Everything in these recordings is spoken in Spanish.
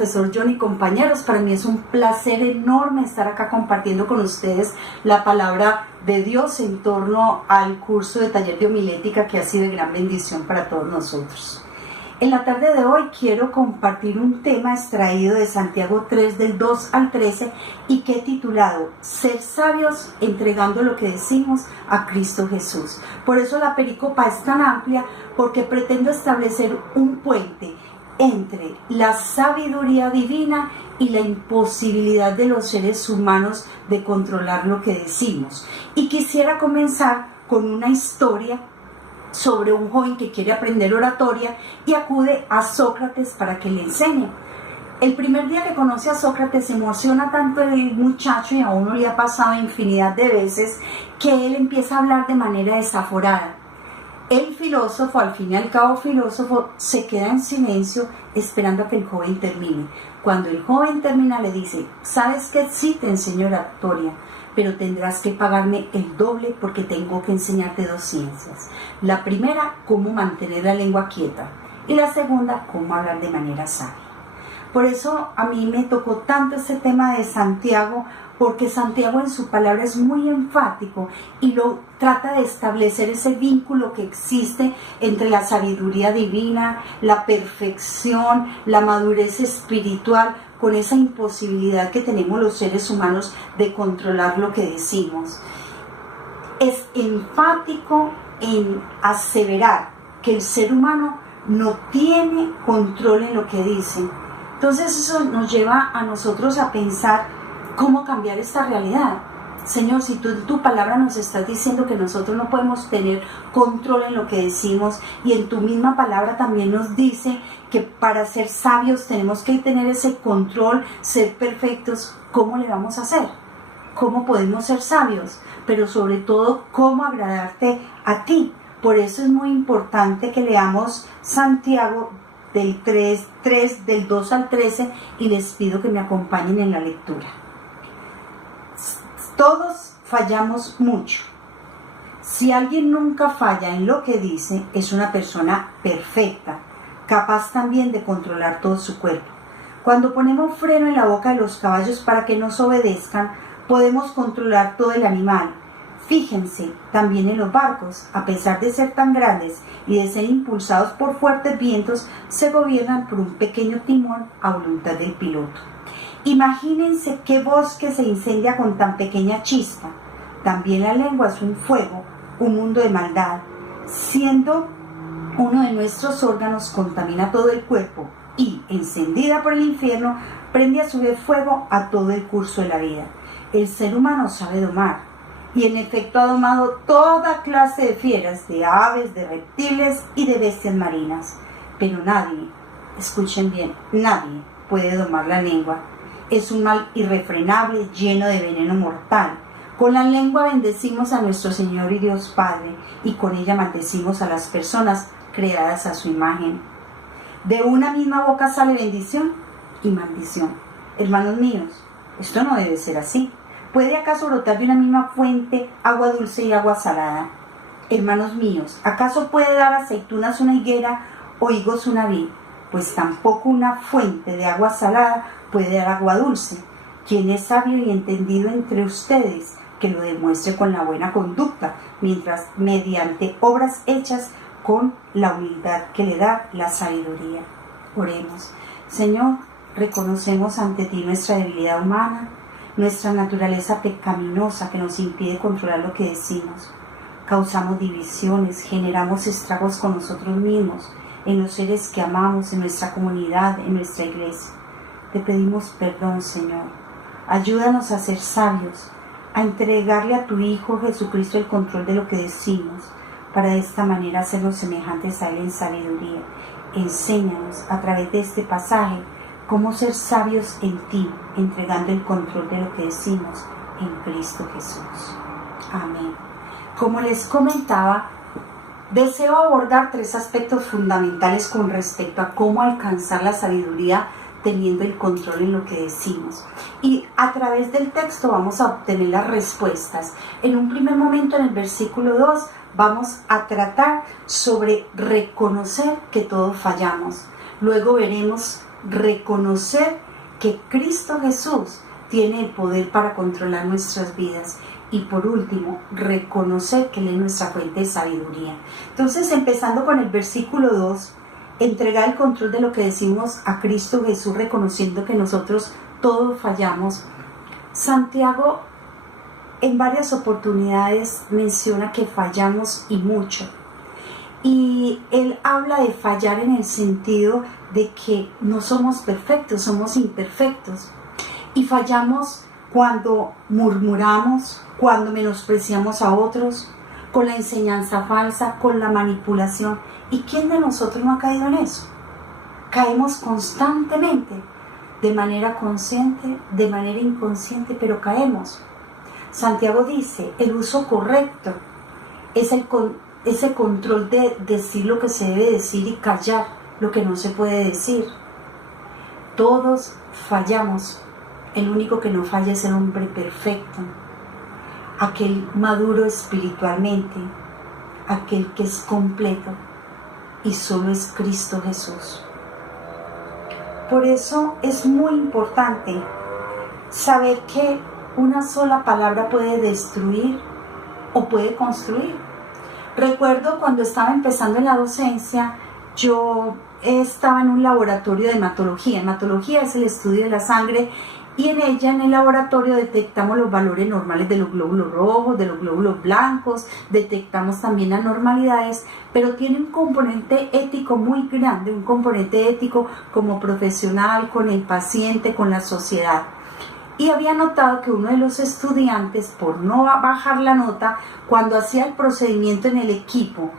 profesor John y compañeros. Para mí es un placer enorme estar acá compartiendo con ustedes la palabra de Dios en torno al curso de taller de homilética que ha sido de gran bendición para todos nosotros. En la tarde de hoy quiero compartir un tema extraído de Santiago 3 del 2 al 13 y que he titulado Ser sabios entregando lo que decimos a Cristo Jesús. Por eso la pericopa es tan amplia, porque pretendo establecer un puente entre la sabiduría divina y la imposibilidad de los seres humanos de controlar lo que decimos. Y quisiera comenzar con una historia sobre un joven que quiere aprender oratoria y acude a Sócrates para que le enseñe. El primer día que conoce a Sócrates se emociona tanto el muchacho, y a uno le ha pasado infinidad de veces, que él empieza a hablar de manera desaforada. El filósofo, al fin y al cabo filósofo, se queda en silencio esperando a que el joven termine. Cuando el joven termina le dice: ¿sabes qué? Sí te enseño oratoria, pero tendrás que pagarme el doble porque tengo que enseñarte dos ciencias. La primera, cómo mantener la lengua quieta, y la segunda, cómo hablar de manera sabia. Por eso a mí me tocó tanto ese tema de Santiago, porque Santiago en su palabra es muy enfático y lo trata de establecer ese vínculo que existe entre la sabiduría divina, la perfección, la madurez espiritual, con esa imposibilidad que tenemos los seres humanos de controlar lo que decimos. Es enfático en aseverar que el ser humano no tiene control en lo que dice. Entonces eso nos lleva a nosotros a pensar cómo cambiar esta realidad. Señor, si tú en tu palabra nos estás diciendo que nosotros no podemos tener control en lo que decimos, y en tu misma palabra también nos dice que para ser sabios tenemos que tener ese control, ser perfectos, ¿cómo le vamos a hacer? ¿Cómo podemos ser sabios? Pero sobre todo, ¿cómo agradarte a ti? Por eso es muy importante que leamos Santiago del 3 del 2 al 13, y les pido que me acompañen en la lectura. Todos fallamos mucho. Si alguien nunca falla en lo que dice, es una persona perfecta, capaz también de controlar todo su cuerpo. Cuando ponemos freno en la boca de los caballos para que nos obedezcan, podemos controlar todo el animal. Fíjense también en los barcos, a pesar de ser tan grandes y de ser impulsados por fuertes vientos, se gobiernan por un pequeño timón a voluntad del piloto. Imagínense qué bosque se incendia con tan pequeña chispa. También la lengua es un fuego, un mundo de maldad. Siendo uno de nuestros órganos, contamina todo el cuerpo y, encendida por el infierno, prende a su vez fuego a todo el curso de la vida. El ser humano sabe domar, y en efecto ha domado toda clase de fieras, de aves, de reptiles y de bestias marinas. Pero nadie, escuchen bien, nadie puede domar la lengua. Es un mal irrefrenable, lleno de veneno mortal. Con la lengua bendecimos a nuestro Señor y Dios Padre, y con ella maldecimos a las personas creadas a su imagen. De una misma boca sale bendición y maldición. Hermanos míos, esto no debe ser así. ¿Puede acaso brotar de una misma fuente agua dulce y agua salada? Hermanos míos, ¿acaso puede dar aceitunas una higuera o higos una vid? Pues tampoco una fuente de agua salada puede dar agua dulce. Quien es sabio y entendido entre ustedes, que lo demuestre con la buena conducta, mientras mediante obras hechas con la humildad que le da la sabiduría. Oremos. Señor, reconocemos ante ti nuestra debilidad humana, nuestra naturaleza pecaminosa que nos impide controlar lo que decimos. Causamos divisiones, generamos estragos con nosotros mismos, en los seres que amamos, en nuestra comunidad, en nuestra iglesia. Te pedimos perdón, Señor. Ayúdanos a ser sabios, a entregarle a tu Hijo Jesucristo el control de lo que decimos, para de esta manera hacernos semejantes a Él en sabiduría. Enséñanos a través de este pasaje cómo ser sabios en ti, entregando el control de lo que decimos en Cristo Jesús. Amén. Como les comentaba, deseo abordar tres aspectos fundamentales con respecto a cómo alcanzar la sabiduría teniendo el control en lo que decimos. Y a través del texto vamos a obtener las respuestas. En un primer momento, en el versículo 2, vamos a tratar sobre reconocer que todos fallamos. Luego veremos reconocer que Cristo Jesús tiene el poder para controlar nuestras vidas. Y por último, reconocer que Él es nuestra fuente de sabiduría. Entonces, empezando con el versículo 2, entregar el control de lo que decimos a Cristo Jesús, reconociendo que nosotros todos fallamos. Santiago en varias oportunidades menciona que fallamos y mucho. Y él habla de fallar en el sentido de que no somos perfectos, somos imperfectos. Y fallamos cuando murmuramos, cuando menospreciamos a otros, con la enseñanza falsa, con la manipulación. ¿Y quién de nosotros no ha caído en eso? Caemos constantemente, de manera consciente, de manera inconsciente, pero caemos. Santiago dice, el uso correcto es ese control de decir lo que se debe decir y callar lo que no se puede decir. Todos fallamos. El único que no falla es el hombre perfecto, aquel maduro espiritualmente, aquel que es completo, y solo es Cristo Jesús. Por eso es muy importante saber que una sola palabra puede destruir o puede construir. Recuerdo cuando estaba empezando en la docencia, yo estaba en un laboratorio de hematología. Hematología es el estudio de la sangre, y en ella, en el laboratorio, detectamos los valores normales de los glóbulos rojos, de los glóbulos blancos, detectamos también anormalidades, pero tiene un componente ético muy grande, un componente ético como profesional, con el paciente, con la sociedad. Y había notado que uno de los estudiantes, por no bajar la nota, cuando hacía el procedimiento en el equipo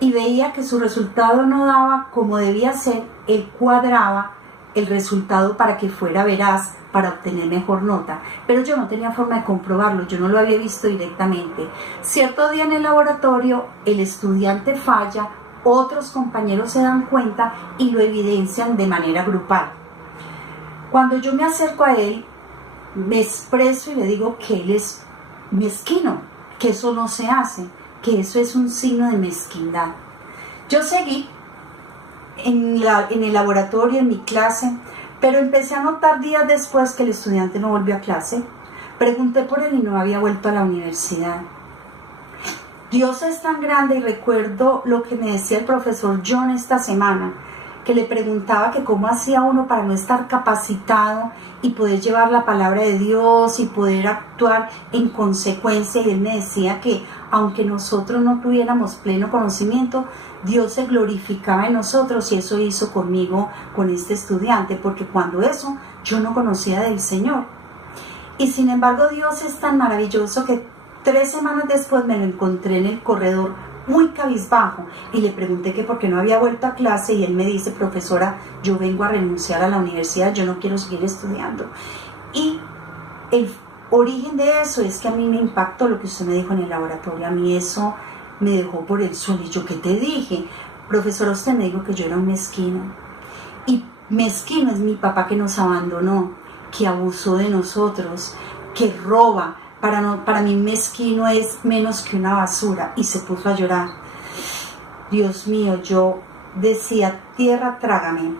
y veía que su resultado no daba como debía ser, él cuadraba el resultado para que fuera veraz, para obtener mejor nota, pero yo no tenía forma de comprobarlo, yo no lo había visto directamente. Cierto día en el laboratorio, el estudiante falla, otros compañeros se dan cuenta y lo evidencian de manera grupal. Cuando yo me acerco a él, me expreso y le digo que él es mezquino, que eso no se hace, que eso es un signo de mezquindad. Yo seguí en el laboratorio, en mi clase, pero empecé a notar días después que el estudiante no volvió a clase. Pregunté por él y no había vuelto a la universidad. Dios es tan grande, y recuerdo lo que me decía el profesor John esta semana, que le preguntaba que cómo hacía uno para no estar capacitado y poder llevar la palabra de Dios y poder actuar en consecuencia. Y él me decía que aunque nosotros no tuviéramos pleno conocimiento, Dios se glorificaba en nosotros, y eso hizo conmigo, con este estudiante, porque cuando eso yo no conocía del Señor. Y sin embargo Dios es tan maravilloso que 3 semanas después me lo encontré en el corredor muy cabizbajo y le pregunté que por qué no había vuelto a clase, y él me dice: profesora, yo vengo a renunciar a la universidad, yo no quiero seguir estudiando. Y el origen de eso es que a mí me impactó lo que usted me dijo en el laboratorio. A mí eso me dejó por el suelo. Y yo, ¿qué te dije? Profesora, usted me dijo que yo era un mezquino. Y mezquino es mi papá, que nos abandonó, que abusó de nosotros, que roba. Para mí mezquino es menos que una basura. Y se puso a llorar. Dios mío, yo decía: tierra, trágame.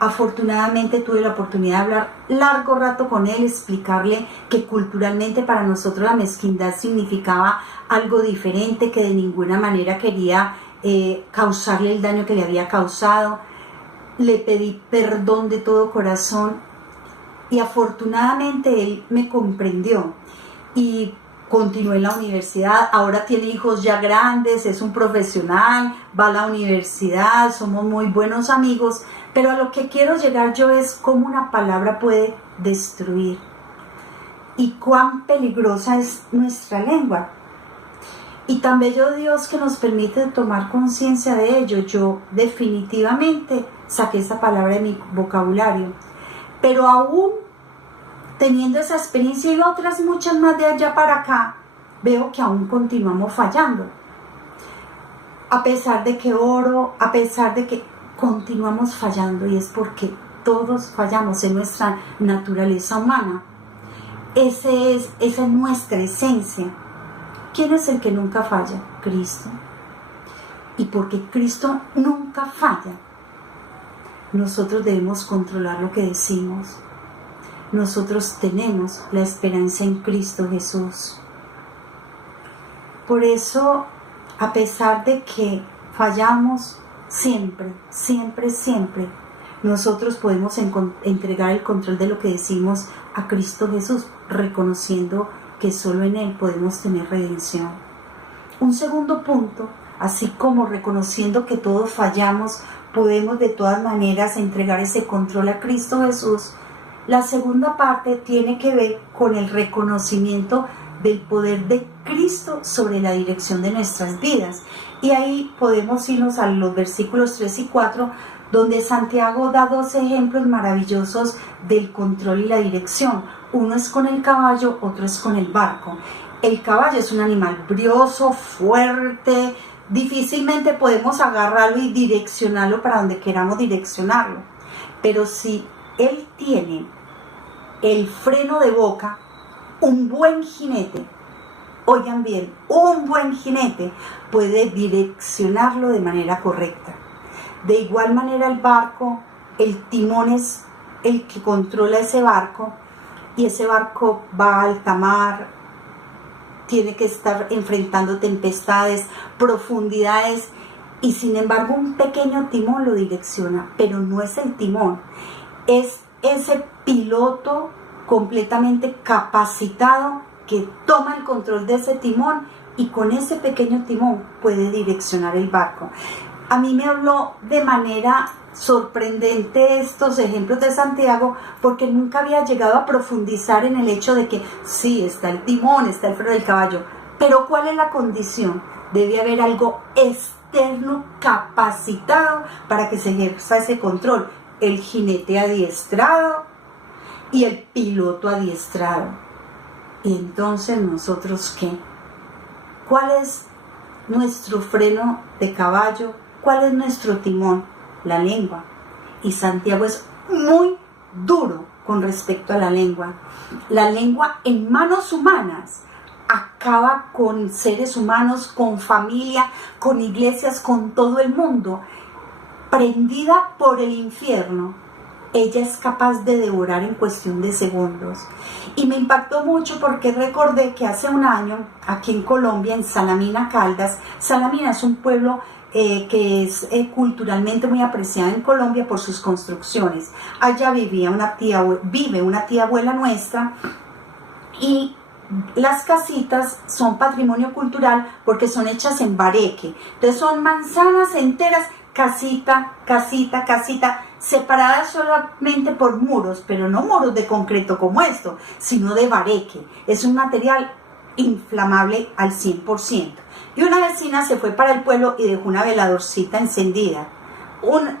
Afortunadamente tuve la oportunidad de hablar largo rato con él, explicarle que culturalmente para nosotros la mezquindad significaba algo diferente, que de ninguna manera quería causarle el daño que le había causado. Le pedí perdón de todo corazón y afortunadamente él me comprendió y continuó en la universidad. Ahora tiene hijos ya grandes, es un profesional, va a la universidad, somos muy buenos amigos. Pero a lo que quiero llegar yo es cómo una palabra puede destruir y cuán peligrosa es nuestra lengua. Y tan bello Dios que nos permite tomar conciencia de ello. Yo definitivamente saqué esa palabra de mi vocabulario, pero aún teniendo esa experiencia y otras muchas más de allá para acá, veo que aún continuamos fallando. A pesar de que oro, a pesar de que continuamos fallando, y es porque todos fallamos en nuestra naturaleza humana. Esa es nuestra esencia. ¿Quién es el que nunca falla? Cristo. Y porque Cristo nunca falla, nosotros debemos controlar lo que decimos. Nosotros tenemos la esperanza en Cristo Jesús. Por eso, a pesar de que fallamos siempre, nosotros podemos entregar el control de lo que decimos a Cristo Jesús, reconociendo que solo en Él podemos tener redención. Un segundo punto, así como reconociendo que todos fallamos, podemos de todas maneras entregar ese control a Cristo Jesús. La segunda parte tiene que ver con el reconocimiento del poder de Cristo sobre la dirección de nuestras vidas. Y ahí podemos irnos a los versículos 3 y 4, donde Santiago da dos ejemplos maravillosos del control y la dirección. Uno es con el caballo, otro es con el barco. El caballo es un animal brioso, fuerte, difícilmente podemos agarrarlo y direccionarlo para donde queramos direccionarlo. Pero si él tiene el freno de boca, un buen jinete, oigan bien, un buen jinete puede direccionarlo de manera correcta. De igual manera el barco, el timón es el que controla ese barco, y ese barco va a alta mar, tiene que estar enfrentando tempestades, profundidades, y sin embargo un pequeño timón lo direcciona, pero no es el timón, es ese piloto completamente capacitado que toma el control de ese timón y con ese pequeño timón puede direccionar el barco. A mí me habló de manera sorprendente estos ejemplos de Santiago, porque nunca había llegado a profundizar en el hecho de que sí, está el timón, está el freno del caballo, pero ¿cuál es la condición? Debe haber algo externo capacitado para que se ejerza ese control, el jinete adiestrado y el piloto adiestrado. Y entonces nosotros ¿qué? ¿Cuál es nuestro freno de caballo? ¿Cuál es nuestro timón? La lengua. Y Santiago es muy duro con respecto a la lengua. La lengua en manos humanas acaba con seres humanos, con familia, con iglesias, con todo el mundo. Prendida por el infierno, ella es capaz de devorar en cuestión de segundos. Y me impactó mucho porque recordé que hace un año, aquí en Colombia, en Salamina, Caldas, Salamina es un pueblo que es culturalmente muy apreciada en Colombia por sus construcciones. Allá vive una tía abuela nuestra, y las casitas son patrimonio cultural porque son hechas en bareque. Entonces son manzanas enteras, casita, separadas solamente por muros, pero no muros de concreto como esto, sino de bareque. Es un material inflamable al 100%. Y una vecina se fue para el pueblo y dejó una veladorcita encendida.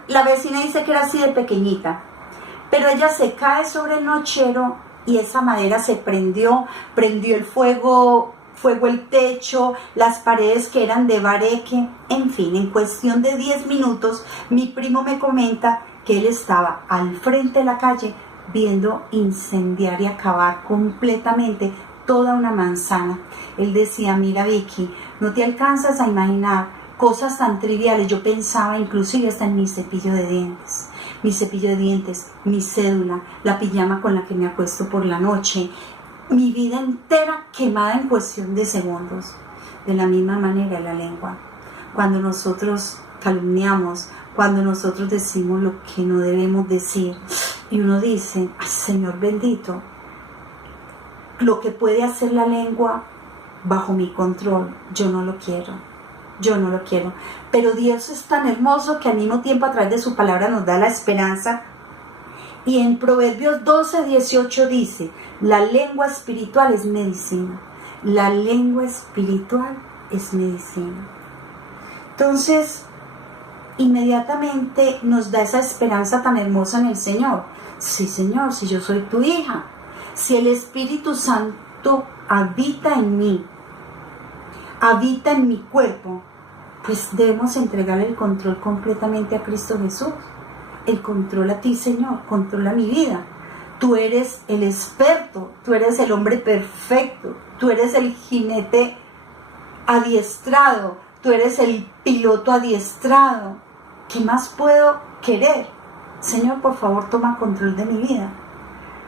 La vecina dice que era así de pequeñita, pero ella se cae sobre el nochero y esa madera se prendió el fuego el techo, las paredes que eran de bareque. En fin, en cuestión de 10 minutos, mi primo me comenta que él estaba al frente de la calle viendo incendiar y acabar completamente toda una manzana. Él decía: mira, Vicky, no te alcanzas a imaginar cosas tan triviales. Yo pensaba inclusive hasta en mi cepillo de dientes, mi cédula, la pijama con la que me acuesto por la noche, mi vida entera quemada en cuestión de segundos. De la misma manera la lengua. Cuando nosotros calumniamos, cuando nosotros decimos lo que no debemos decir, y uno dice: ay, Señor bendito, lo que puede hacer la lengua bajo mi control, yo no lo quiero. Pero Dios es tan hermoso que al mismo tiempo a través de su palabra nos da la esperanza. Y en Proverbios 12:18 dice: la lengua espiritual es medicina. La lengua espiritual es medicina. Entonces, inmediatamente nos da esa esperanza tan hermosa en el Señor. Sí, Señor, si yo soy tu hija, si el Espíritu Santo habita en mí, habita en mi cuerpo, pues debemos entregar el control completamente a Cristo Jesús. El control a ti, Señor, controla mi vida. Tú eres el experto, tú eres el hombre perfecto, tú eres el jinete adiestrado, tú eres el piloto adiestrado. ¿Qué más puedo querer? Señor, por favor, toma control de mi vida.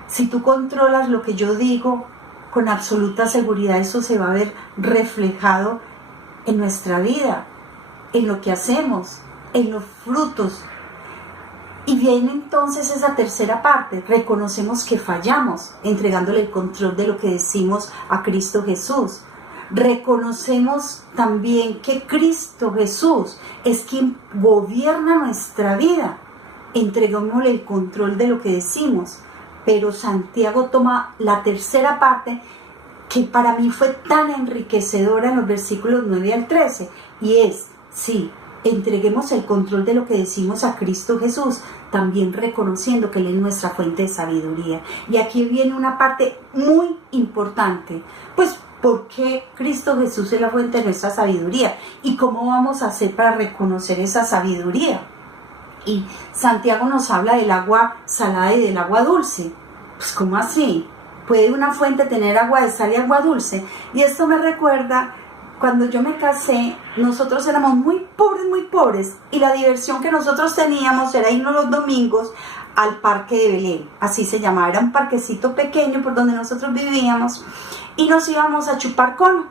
Si tú controlas lo que yo digo, con absoluta seguridad eso se va a ver reflejado en nuestra vida, en lo que hacemos, en los frutos. Y viene entonces esa tercera parte, reconocemos que fallamos, entregándole el control de lo que decimos a Cristo Jesús. Reconocemos también que Cristo Jesús es quien gobierna nuestra vida, entregámosle el control de lo que decimos. Pero Santiago toma la tercera parte que para mí fue tan enriquecedora en los versículos 9 al 13, y es, sí, entreguemos el control de lo que decimos a Cristo Jesús, también reconociendo que Él es nuestra fuente de sabiduría. Y aquí viene una parte muy importante, pues, ¿por qué Cristo Jesús es la fuente de nuestra sabiduría? ¿Y cómo vamos a hacer para reconocer esa sabiduría? Y Santiago nos habla del agua salada y del agua dulce. Pues, ¿cómo así? ¿Puede una fuente tener agua de sal y agua dulce? Y esto me recuerda, cuando yo me casé, nosotros éramos muy pobres, y la diversión que nosotros teníamos era irnos los domingos al parque de Belén, así se llamaba, era un parquecito pequeño por donde nosotros vivíamos, y nos íbamos a chupar cono.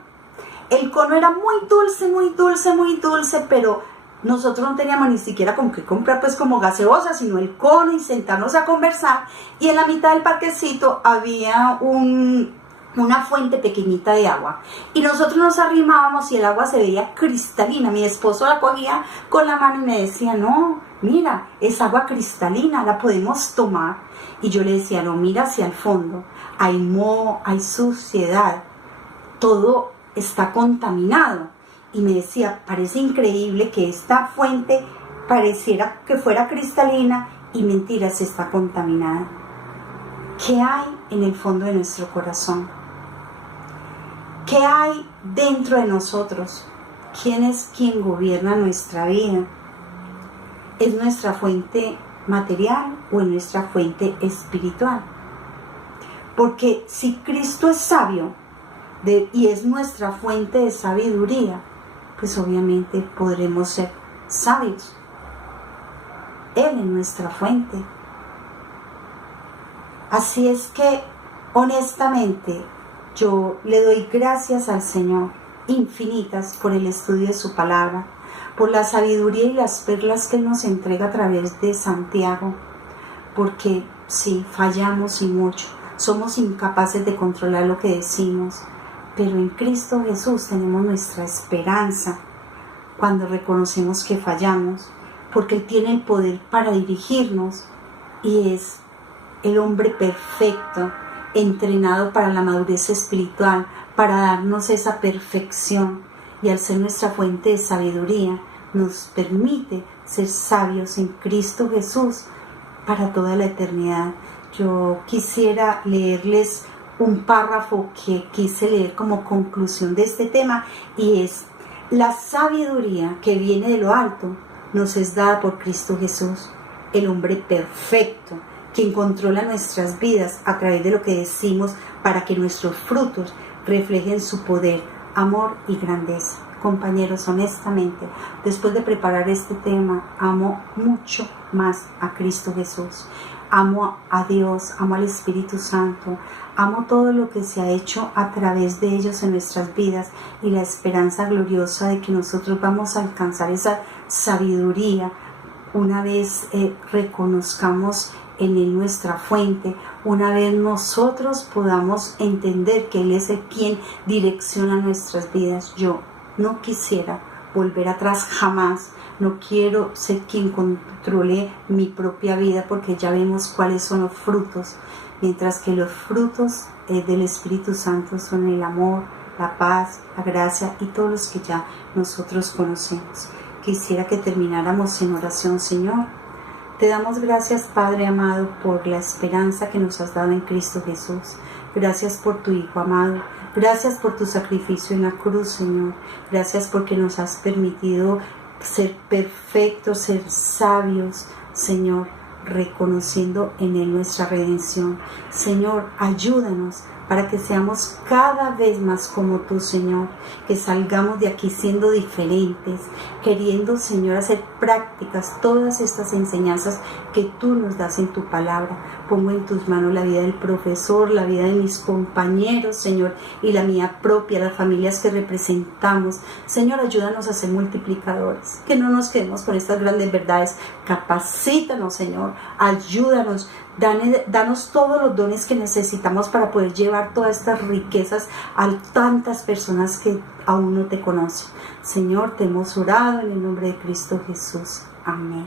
El cono era muy dulce, pero nosotros no teníamos ni siquiera con qué comprar pues como gaseosa, sino el cono y sentarnos a conversar. Y en la mitad del parquecito había una fuente pequeñita de agua. Y nosotros nos arrimábamos y el agua se veía cristalina. Mi esposo la cogía con la mano y me decía, no, mira, es agua cristalina, la podemos tomar. Y yo le decía, no, mira hacia el fondo, hay moho, hay suciedad, todo está contaminado. Y me decía, parece increíble que esta fuente pareciera que fuera cristalina y mentiras, está contaminada. ¿Qué hay en el fondo de nuestro corazón? ¿Qué hay dentro de nosotros? ¿Quién es quien gobierna nuestra vida? ¿Es nuestra fuente material o es nuestra fuente espiritual? Porque si Cristo es sabio y es nuestra fuente de sabiduría, pues obviamente podremos ser sabios. Él es nuestra fuente. Así es que, honestamente, yo le doy gracias al Señor infinitas por el estudio de su palabra, por la sabiduría y las perlas que Él nos entrega a través de Santiago, porque sí, fallamos y mucho, somos incapaces de controlar lo que decimos, pero en Cristo Jesús tenemos nuestra esperanza cuando reconocemos que fallamos, porque Él tiene el poder para dirigirnos y es el hombre perfecto, entrenado para la madurez espiritual, para darnos esa perfección, y al ser nuestra fuente de sabiduría nos permite ser sabios en Cristo Jesús para toda la eternidad. Yo quisiera leerles un párrafo que quise leer como conclusión de este tema, y es: la sabiduría que viene de lo alto nos es dada por Cristo Jesús, el hombre perfecto, quien controla nuestras vidas a través de lo que decimos para que nuestros frutos reflejen su poder, amor y grandeza. Compañeros, honestamente, después de preparar este tema, amo mucho más a Cristo Jesús. Amo a Dios, amo al Espíritu Santo, amo todo lo que se ha hecho a través de ellos en nuestras vidas y la esperanza gloriosa de que nosotros vamos a alcanzar esa sabiduría una vez reconozcamos en Él nuestra fuente, una vez nosotros podamos entender que Él es el quien direcciona nuestras vidas. Yo no quisiera volver atrás jamás. No quiero ser quien controle mi propia vida, porque ya vemos cuáles son los frutos, mientras que los frutos del Espíritu Santo son el amor, la paz, la gracia y todos los que ya nosotros conocemos. Quisiera que termináramos en oración. Señor, te damos gracias, Padre amado, por la esperanza que nos has dado en Cristo Jesús. Gracias por tu Hijo amado. Gracias por tu sacrificio en la cruz, Señor. Gracias porque nos has permitido ser perfectos, ser sabios, Señor, reconociendo en Él nuestra redención. Señor, ayúdanos para que seamos cada vez más como tú, Señor, que salgamos de aquí siendo diferentes, queriendo, Señor, hacer prácticas todas estas enseñanzas que tú nos das en tu palabra. Pongo en tus manos la vida del profesor, la vida de mis compañeros, Señor, y la mía propia, las familias que representamos. Señor, ayúdanos a ser multiplicadores, que no nos quedemos con estas grandes verdades. Capacítanos, Señor, ayúdanos. Danos todos los dones que necesitamos para poder llevar todas estas riquezas a tantas personas que aún no te conocen. Señor, te hemos orado en el nombre de Cristo Jesús. Amén.